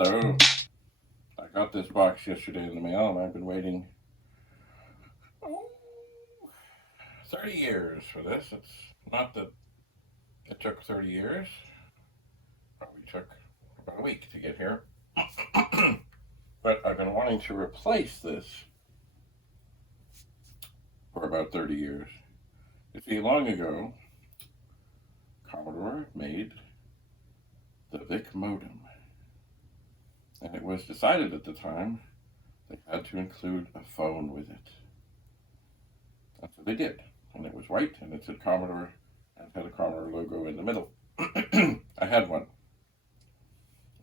Hello. I got this box yesterday in the mail, and I've been waiting 30 years for this. It's not that it took 30 years. Probably took about a week to get here. But I've been wanting to replace this for about 30 years. You see, long ago, Commodore made the VIC modem. And it was decided at the time they had to include a phone with it. That's what they did. And it was white, and it said Commodore, and had a Commodore logo in the middle. I had one.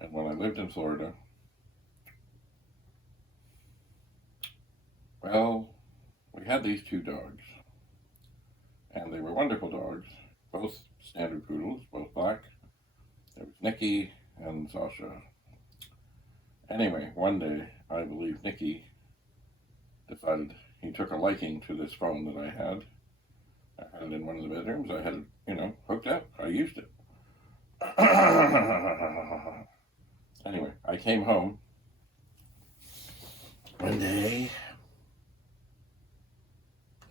And when I lived in Florida, well, we had these two dogs. And they were wonderful dogs, both standard poodles, both black. There was Nicky and Sasha. Anyway, one day, I believe Nicky decided he took a liking to this phone that I had. I had it in one of the bedrooms. I had it, hooked up. I used it. Anyway, I came home one day,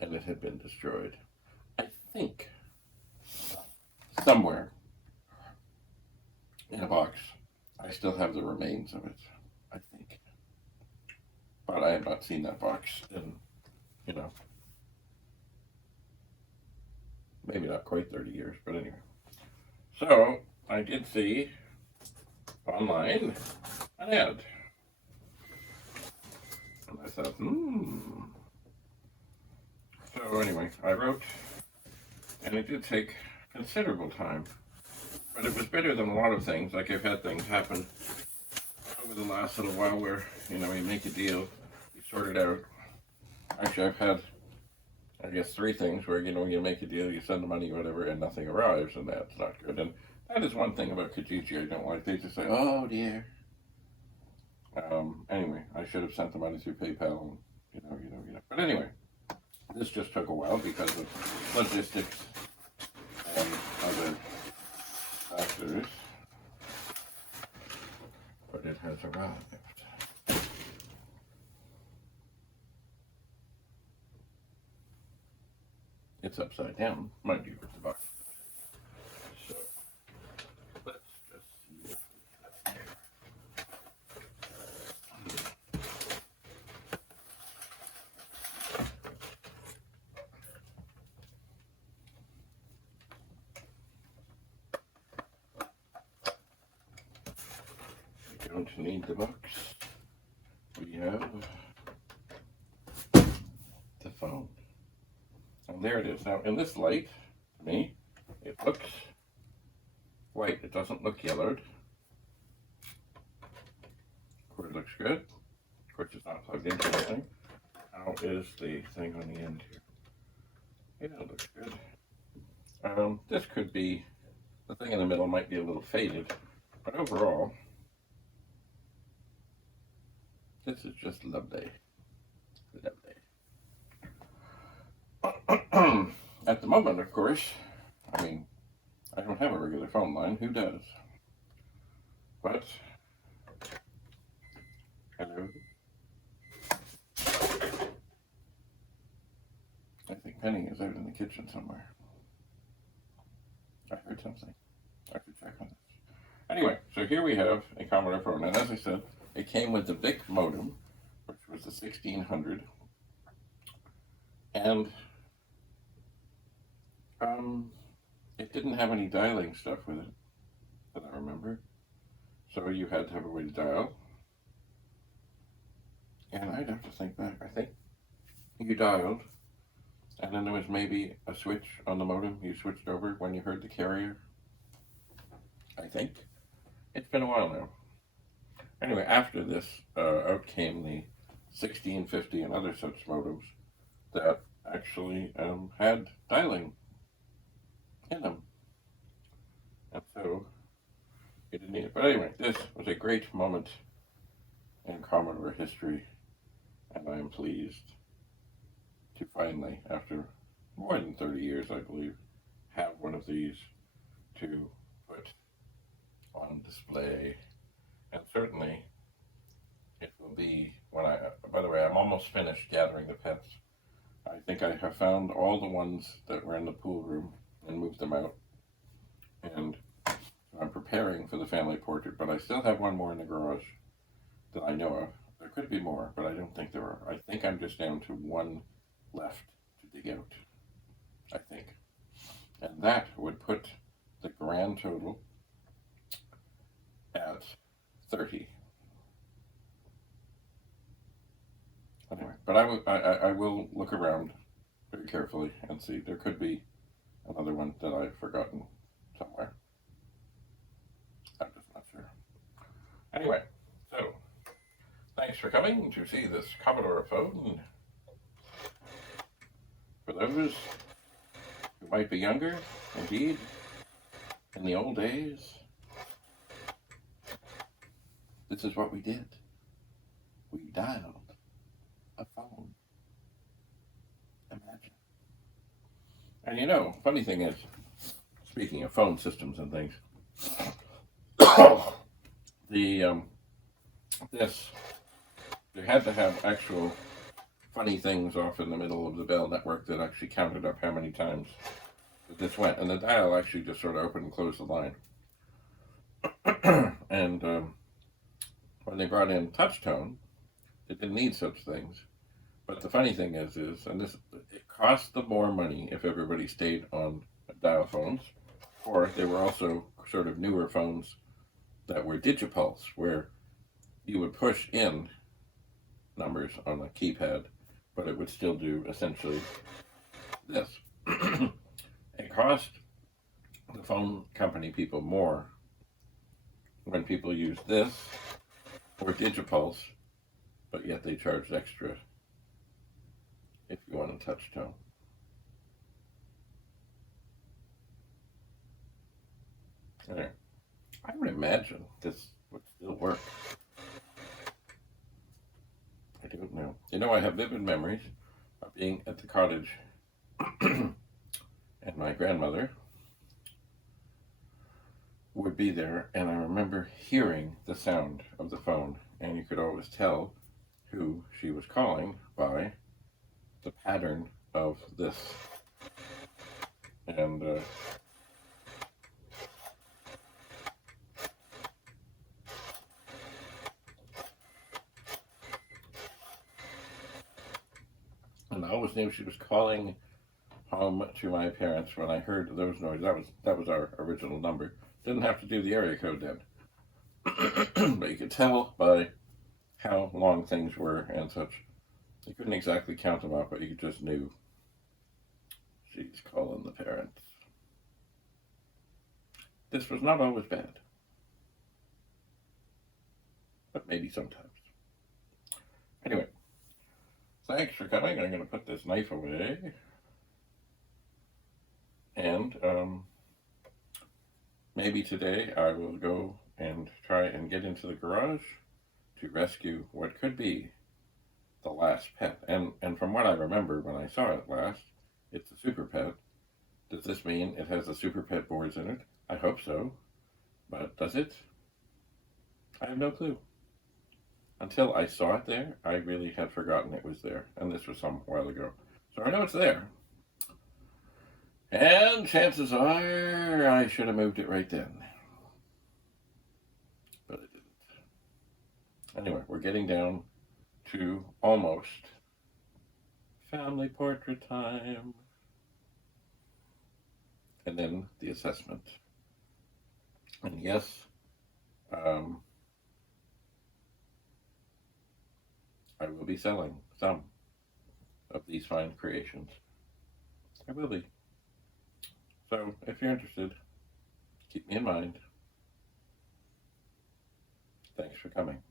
and it had been destroyed. I think somewhere in a box, I still have the remains of it. I think. But I have not seen that box in, maybe not quite 30 years, but anyway. So, I did see online an ad. And I thought, So anyway, I wrote, and it did take considerable time. But it was better than a lot of things. Like, I've had things happen over the last little while where, you make a deal, you sort it out. Actually, I've had, I guess, 3 things where, you make a deal, you send the money, whatever, and nothing arrives, and that's not good. And that is one thing about Kijiji I don't like. They just say, oh, dear. Anyway, I should have sent the money through PayPal, and, But anyway, this just took a while because of logistics and other factors. But it has arrived. It's upside down, mind you, with the box. So, let's just see what's there. We don't need the box. We have the phone. And there it is. Now, in this light, to me, it looks white. It doesn't look yellowed. Cord looks good. Of course, it's not plugged into anything. How is the thing on the end here? Yeah, it looks good. This could be, the thing in the middle might be a little faded, but overall, this is just lovely. At the moment, of course, I don't have a regular phone line. Who does? But, hello. I think Penny is out in the kitchen somewhere. I heard something. I should check on this. Anyway, so here we have a Commodore phone. And as I said, it came with the VIC modem, which was the 1600. And it didn't have any dialing stuff with it, that I remember. So you had to have a way to dial. And I'd have to think back. I think you dialed, and then there was maybe a switch on the modem. You switched over when you heard the carrier. I think. It's been a while now. Anyway, after this, out came the 1650 and other such modems that actually had dialing in them. And so, you didn't need it. But anyway, this was a great moment in Commodore history, and I am pleased to finally, after more than 30 years, I believe, have one of these to put on display And certainly it will be when by the way, I'm almost finished gathering the pets. I think I have found all the ones that were in the pool room and moved them out. And I'm preparing for the family portrait, but I still have one more in the garage that I know of. There could be more, but I don't think there are. I think I'm just down to one left to dig out, I think. And that would put the grand total at 30. Anyway, but I will look around very carefully and see. There could be another one that I've forgotten somewhere. I'm just not sure. Anyway, so thanks for coming to see this Commodore phone. For those who might be younger, indeed, in the old days, this is what we did. We dialed a phone. Imagine. And you know, funny thing is, speaking of phone systems and things, they had to have actual funny things off in the middle of the Bell network that actually counted up how many times that this went, and the dial actually just sort of opened and closed the line. And when they brought in touch tone, it didn't need such things. But the funny thing is, and this, it cost them more money if everybody stayed on dial phones, or they were also sort of newer phones that were digipulse, where you would push in numbers on a keypad, but it would still do essentially this. It cost the phone company people more when people used this or digipulse, but yet they charged extra if you want a touch tone. Anyway, I would imagine this would still work. I don't know. You know, I have vivid memories of being at the cottage and my grandmother would be there, and I remember hearing the sound of the phone, and you could always tell who she was calling by the pattern of this. And I always knew she was calling home to my parents when I heard those noises. That was our original number. Didn't have to do the area code then. But you could tell by how long things were and such. You couldn't exactly count them up, but you just knew she's calling the parents. This was not always bad, but maybe sometimes. Anyway, thanks for coming. I'm going to put this knife away. And maybe today I will go and try and get into the garage to rescue what could be the last pet. And from what I remember when I saw it last, it's a super pet. Does this mean it has the super pet boards in it? I hope so. But does it? I have no clue. Until I saw it there, I really had forgotten it was there. And this was some while ago. So I know it's there. And chances are I should have moved it right then. But I didn't. Anyway, we're getting down to almost family portrait time. And then the assessment. And yes, I will be selling some of these fine creations. I will be. So if you're interested, keep me in mind. Thanks for coming.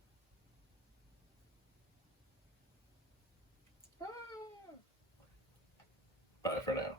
Bye for now.